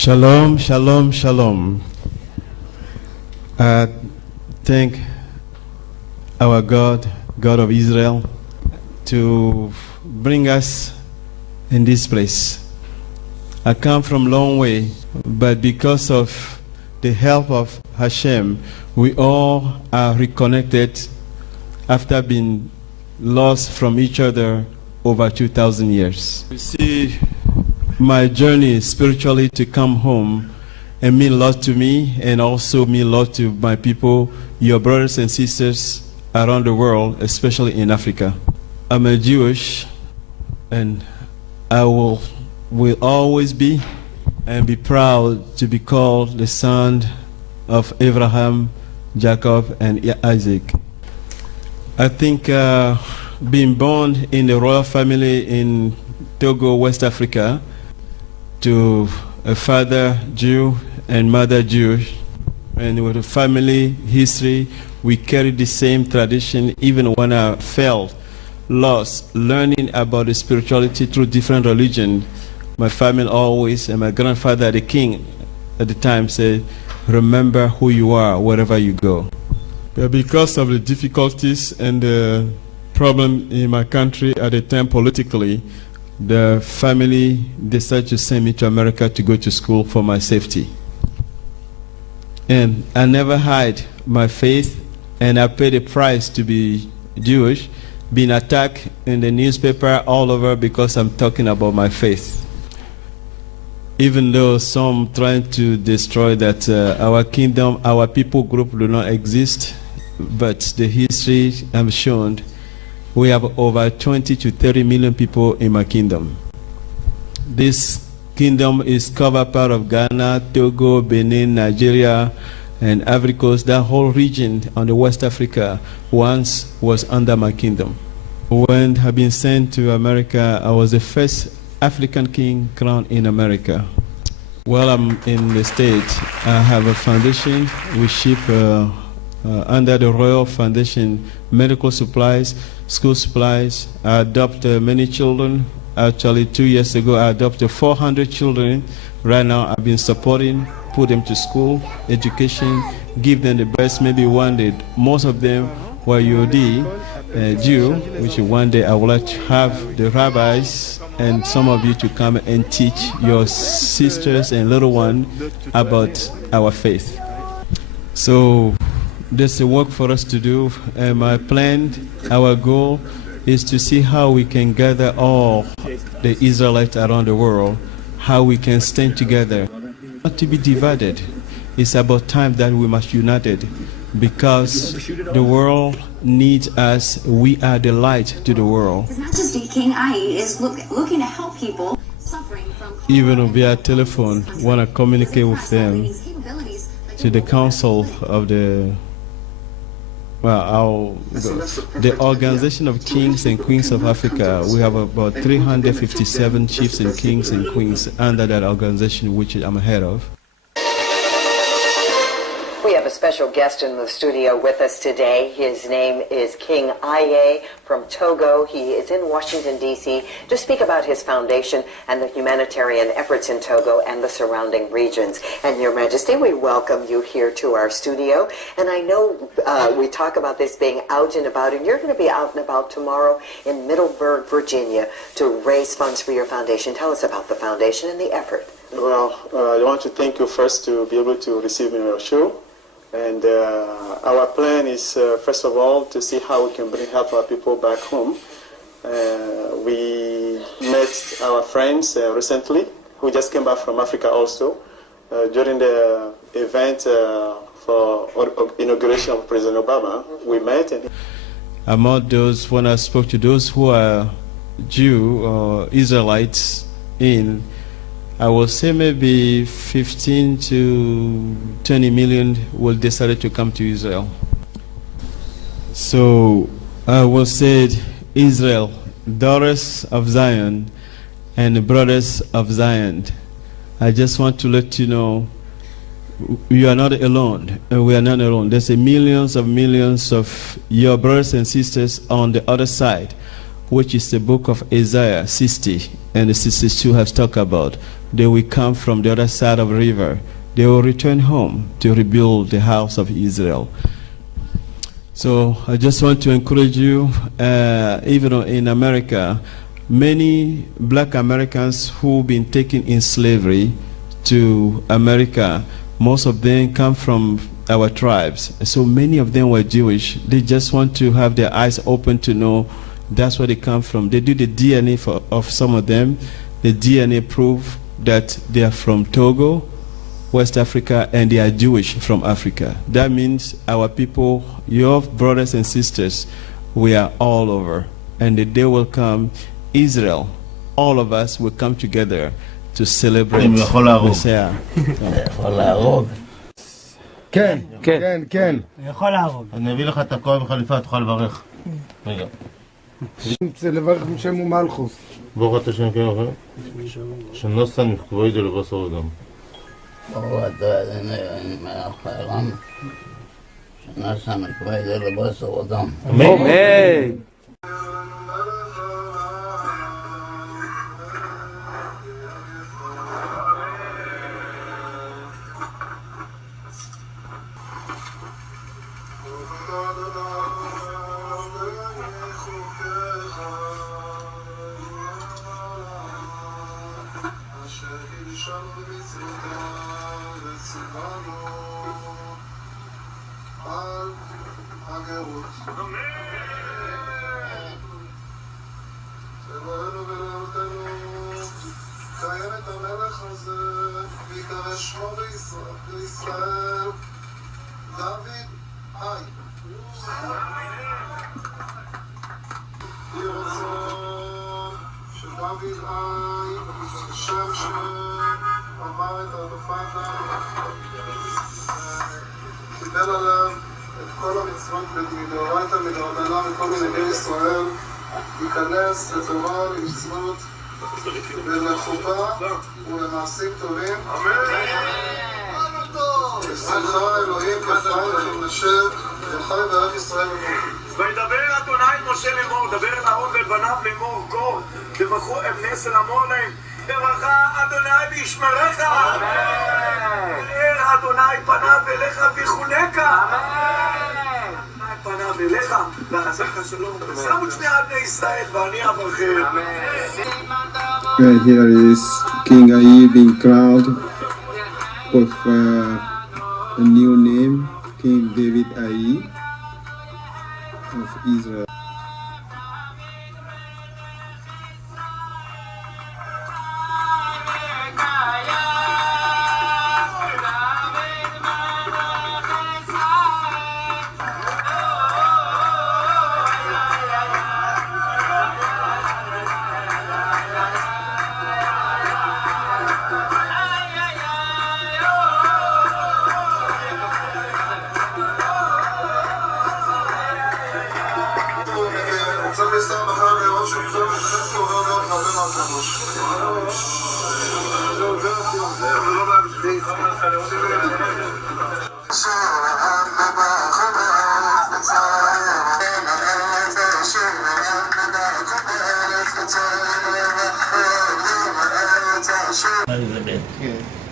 Shalom, shalom, shalom. I thank our God, God of Israel, to bring us in this place. I come from a long way, but because of the help of Hashem, we all are reconnected after being lost from each other over 2,000 years. You see, my journey spiritually to come home and mean a lot to me and also mean a lot to my people, your brothers and sisters around the world, especially in Africa. I'm a Jewish, and I will always be and be proud to be called the son of Abraham, Jacob, and Isaac. I think being born in the royal family in Togo, West Africa, to a father Jew and mother Jewish, and with a family history, we carry the same tradition. Even when I felt lost, learning about the spirituality through different religions, my family always, and my grandfather, the king at the time, said, remember who you are wherever you go. But because of the difficulties and the problem in my country at the time politically, the family decided to send me to America to go to school for my safety. And I never hide my faith, and I paid a price to be Jewish, being attacked in the newspaper all over because I'm talking about my faith. Even though some trying to destroy that our kingdom, our people group do not exist, but the history I'm shown, we have over 20 to 30 million people in my kingdom. This kingdom is covered part of Ghana, Togo, Benin, Nigeria, and Ivory Coast. That whole region on the West Africa once was under my kingdom. When I've been sent to America, I was the first African king crowned in America. While I'm in the States, I have a foundation. We ship under the Royal Foundation medical supplies, school supplies. I adopt many children. Actually, 2 years ago, I adopted 400 children. Right now, I've been supporting, put them to school, education, give them the best. Maybe one day, most of them were Yehudi, Jew, which one day I would like to have the rabbis and some of you to come and teach your sisters and little ones about our faith. So there's a work for us to do, and my plan, our goal, is to see how we can gather all the Israelites around the world, how we can stand together, not to be divided. It's about time that we must unite it, because the world needs us. We are the light to the world. His Majesty King Ai is looking to help people suffering from... Even via telephone, want to communicate with them to the council of the the Organization of Kings and Queens of Africa. We have about 357 chiefs and kings and queens under that organization, which I'm head of. We have a special guest in the studio with us today. His name is King Aye from Togo. He is in Washington, D.C. to speak about his foundation and the humanitarian efforts in Togo and the surrounding regions. And Your Majesty, we welcome you here to our studio. And I know we talk about this being out and about, and you're going to be out and about tomorrow in Middleburg, Virginia, to raise funds for your foundation. Tell us about the foundation and the effort. Well, I want to thank you first to be able to receive me on your show. And our plan is, first of all, to see how we can bring help our people back home. We met our friends recently, who just came back from Africa also, during the event for inauguration of President Obama. We met. And among those, when I spoke to those who are Jew or Israelites I will say maybe 15 to 20 million will decide to come to Israel. So I will say Israel, daughters of Zion and brothers of Zion. I just want to let you know you are not alone, and we are not alone. There's millions of your brothers and sisters on the other side which is the book of Isaiah 60 and 62 has talked about. They will come from the other side of the river. They will return home to rebuild the house of Israel. So I just want to encourage you, even in America, many black Americans who've been taken in slavery to America, most of them come from our tribes. So many of them were Jewish. They just want to have their eyes open to know that's where they come from. They do the DNA of some of them. The DNA prove that they are from Togo, West Africa, and they are Jewish from Africa. That means our people, your brothers and sisters, we are all over. And the day will come, Israel, all of us will come together to celebrate Messiah. כן, כן, כן. אני יכול להרוג. אני אביא לך את הכוח וחליפה, תוכל לברך. רגע. זה לברך משם ומלכוס. ברוך אתה שם כן אחר? שנוסן מכבוי זה לבוא סור אדם. ברוך אתה אדוני מלך העולם, שנוסן מכבוי זה לבוא סור אדם. אמן. להיכנס לתורה, למצוות, ולחובה ולמעשים טובים. בשמחה אלוהים כפיים לכם נשב, וחי בארץ ישראל ומור. וידבר אדוני משה לאמור, דבר אל אהרון ואל בניו לאמור, כה תברכו אבני סל אמור להם, ברכה אדוני וישמרך. יאר אדוני פניו אליך ויחונקה. פניו אליך ועשה לך שלום. שמו את שני בני ישראל ואני אברכם. Right here is King Ai being crowned with a new name, King David Ai of Israel.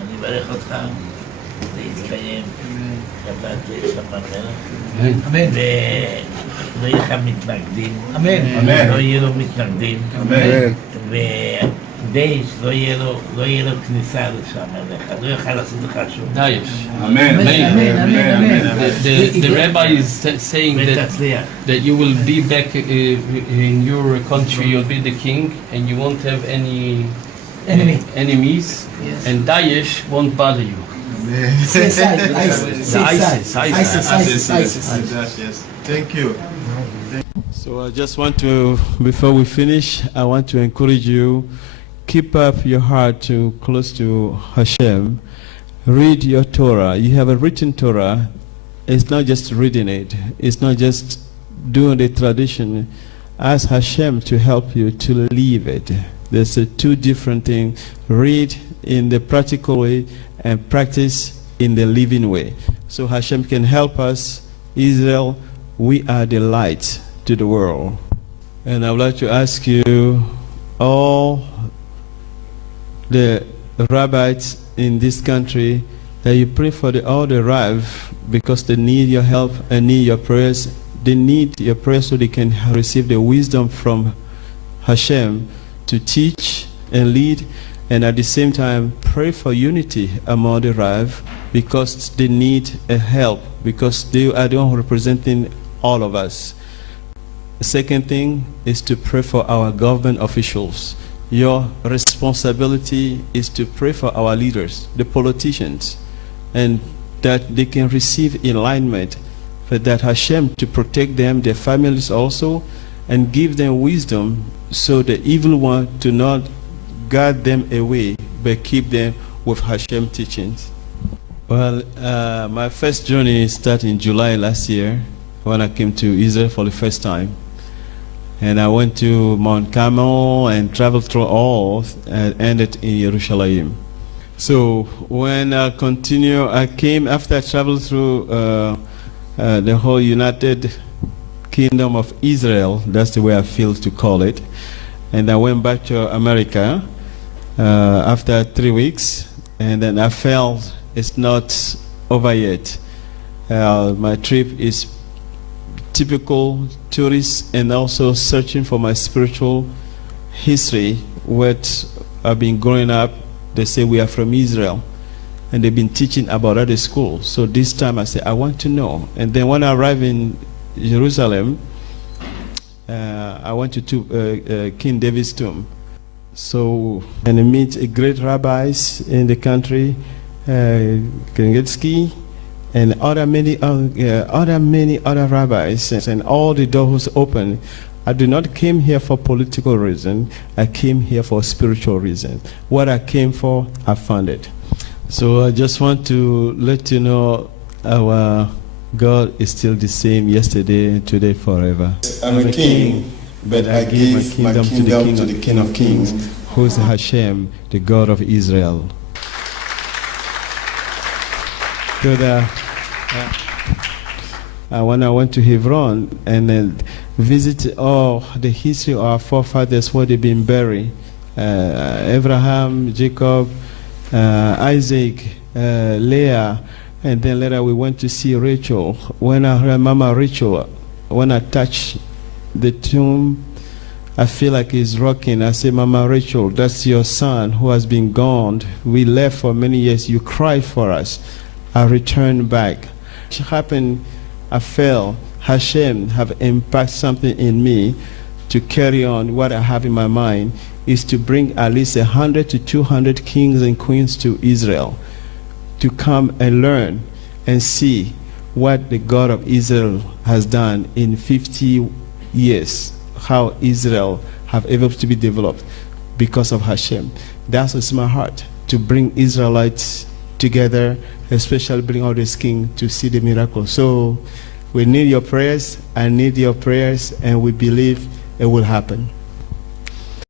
אני מברך אותך להתקיים שבת שהמלך, ולא יהיה לך מתנגדים, לא יהיה לו מתנגדים, ודייש לא יהיה לו כניסה לשם, לא יוכל לעשות לך שום. דייש. Amen. The rabbi is saying that you will be back in your country, you'll be the king, and you won't have any enemies, and Daesh won't bother you. ISIS. Thank you. So I just want to, before we finish, I want to encourage you, keep up your heart to close to Hashem. Read your Torah. You have a written Torah. It's not just reading it. It's not just doing the tradition. Ask Hashem to help you to live it. There's two different things. Read in the practical way and practice in the living way. So Hashem can help us. Israel, we are the light to the world. And I would like to ask you, all the rabbis in this country, that you pray for all the Rav, because they need your help and need your prayers. They need your prayers so they can receive the wisdom from Hashem to teach and lead, and at the same time pray for unity among the Rav, because they need a help, because they are the one representing all of us. The second thing is to pray for our government officials. Your responsibility is to pray for our leaders, the politicians, and that they can receive alignment, for that Hashem to protect them, their families also, and give them wisdom, so the evil one do not guard them away, but keep them with Hashem teachings. Well, my first journey started in July last year, when I came to Israel for the first time. And I went to Mount Carmel and traveled through all and ended in Jerusalem. So when I continue, I came after I traveled through the whole United Kingdom of Israel. That's the way I feel to call it. And I went back to America after 3 weeks, and then I felt it's not over yet. My trip is typical tourist and also searching for my spiritual history. What I've been growing up, they say we are from Israel, and they've been teaching about other schools. So this time I said, I want to know. And then when I arrived in Jerusalem, I went to King David's tomb. So, and I meet great rabbis in the country, Krengetsky, and many other rabbis, and all the doors open. I did not came here for political reason. I came here for spiritual reason. What I came for, I found it. So I just want to let you know our God is still the same yesterday, today, forever. I'm a king, but I give my kingdom to the King of Kings, who is Hashem, the God of Israel. When I went to Hebron and visited all the history of our forefathers, where they've been buried, Abraham, Jacob, Isaac, Leah, and then later we went to see Rachel. When I heard Mama Rachel, when I touched the tomb, I feel like he's rocking. I say, Mama Rachel, that's your son who has been gone. We left for many years. You cried for us. I returned back. It happened, I felt Hashem have impacted something in me to carry on. What I have in my mind is to bring at least 100 to 200 kings and queens to Israel to come and learn and see what the God of Israel has done in 50 years, how Israel have able to be developed because of Hashem. That's what's my heart, to bring Israelites together, especially bring all these kings to see the miracle. So we need your prayers, I need your prayers, and we believe it will happen.